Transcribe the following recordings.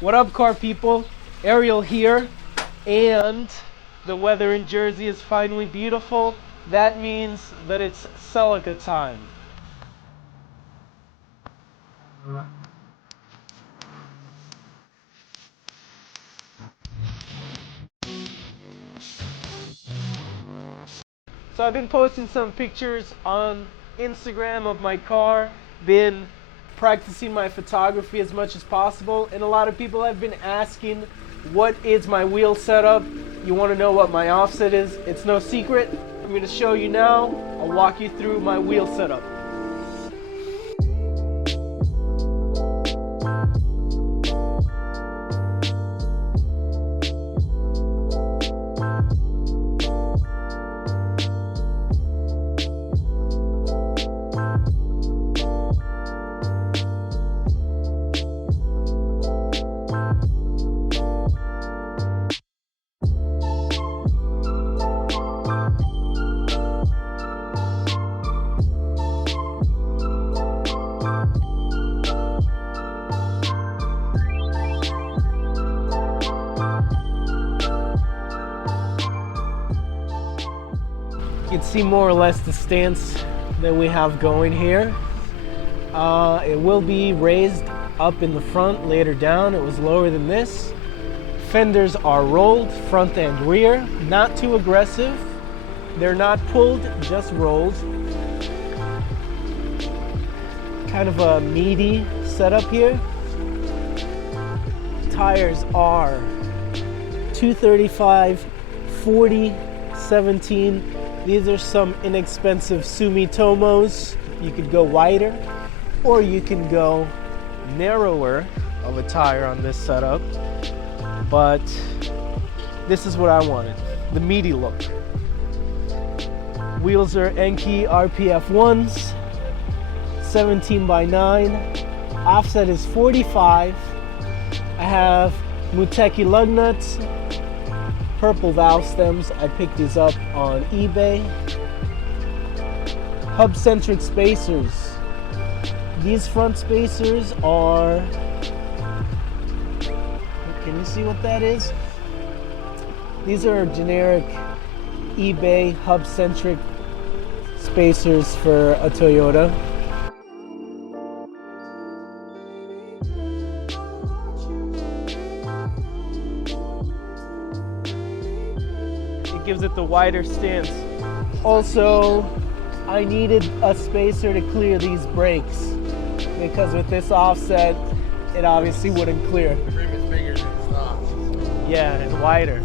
What up, car people? Ariel here, and the weather in Jersey is finally beautiful. That means that it's Celica time. So I've been posting some pictures on Instagram of my car, been practicing my photography as much as possible, and a lot of people have been asking, what is my wheel setup? You want to know what my offset is? It's no secret. I'm going to show you now. I'll walk you through my wheel setup. You can see more or less the stance that we have going here. It will be raised up in the front, later down. It was lower than this. Fenders are rolled, front and rear. Not too aggressive. They're not pulled, just rolled. Kind of a meaty setup here. Tires are 235, 40, 17. These are some inexpensive Sumitomos. You could go wider, or you can go narrower of a tire on this setup. But this is what I wanted, the meaty look. Wheels are Enki RPF 1s, 17x9. Offset is 45. I have Muteki lug nuts, purple valve stems. I picked these up on eBay. Hub-centric spacers. These front spacers are, can you see what that is? These are generic eBay hub-centric spacers for a Toyota. Gives it the wider stance. Also, I needed a spacer to clear these brakes because with this offset, it obviously wouldn't clear. The rim is bigger than the stock. Yeah, and wider.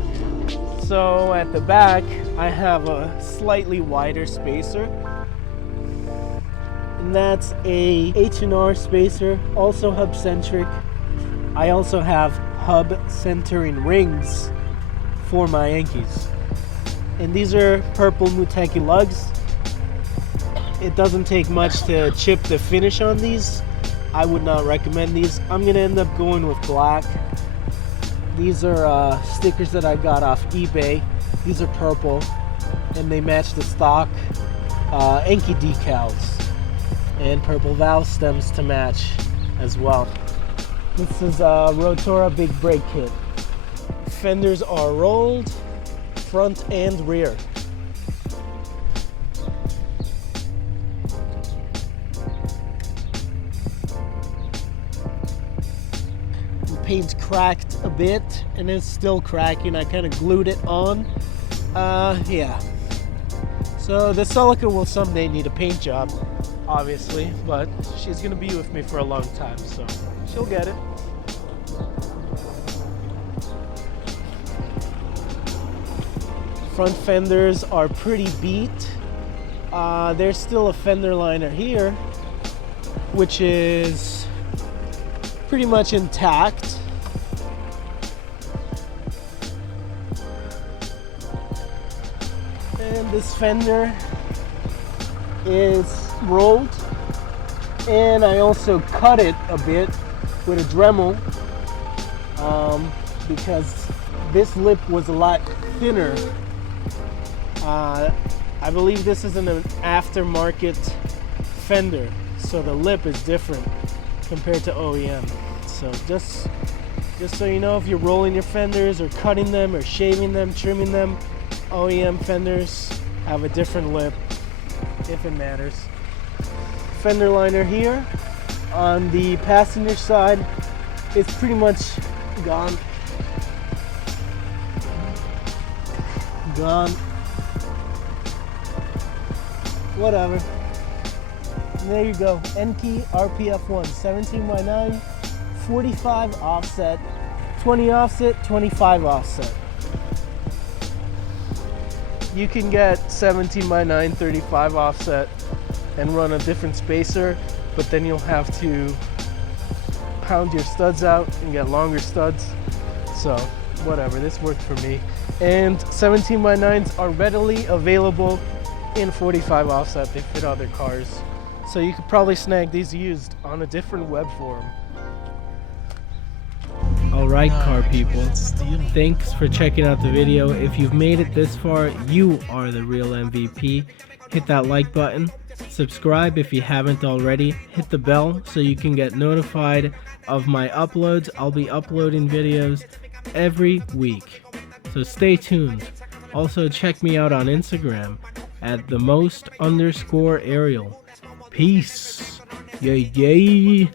So at the back, I have a slightly wider spacer. And that's a H&R spacer, also hub-centric. I also have hub centering rings for my Yankees. And these are purple Muteki lugs. It doesn't take much to chip the finish on these. I would not recommend these. I'm gonna end up going with black. These are stickers that I got off eBay. These are purple, and they match the stock Enki decals. And purple valve stems to match as well. This is a Rotora big brake kit. Fenders are rolled, front and rear. The paint's cracked a bit and it's still cracking. I kind of glued it on. Yeah. So the Celica will someday need a paint job, obviously, but she's gonna be with me for a long time, so she'll get it. Front fenders are pretty beat. There's still a fender liner here, which is pretty much intact. And this fender is rolled. And I also cut it a bit with a Dremel because this lip was a lot thinner. I believe this is an aftermarket fender, so the lip is different compared to OEM. So just Just so you know, if you're rolling your fenders or cutting them or shaving them, trimming them, OEM fenders have a different lip if it matters. Fender liner here on the passenger side, it's pretty much gone. Whatever. And there you go. Enkey RPF1 17x9, 45 offset, 20 offset, 25 offset. You can get 17x9 35 offset and run a different spacer, but then you'll have to pound your studs out and get longer studs. So whatever, this worked for me. And 17x9s are readily available in 45 offset. They fit other cars. So you could probably snag these used on a different web forum. Alright, car people, thanks for checking out the video. If you've made it this far, you are the real MVP. Hit that like button, subscribe if you haven't already, hit the bell so you can get notified of my uploads. I'll be uploading videos every week, so stay tuned. Also check me out on Instagram at @themost_Ariel. Peace. Yay yay.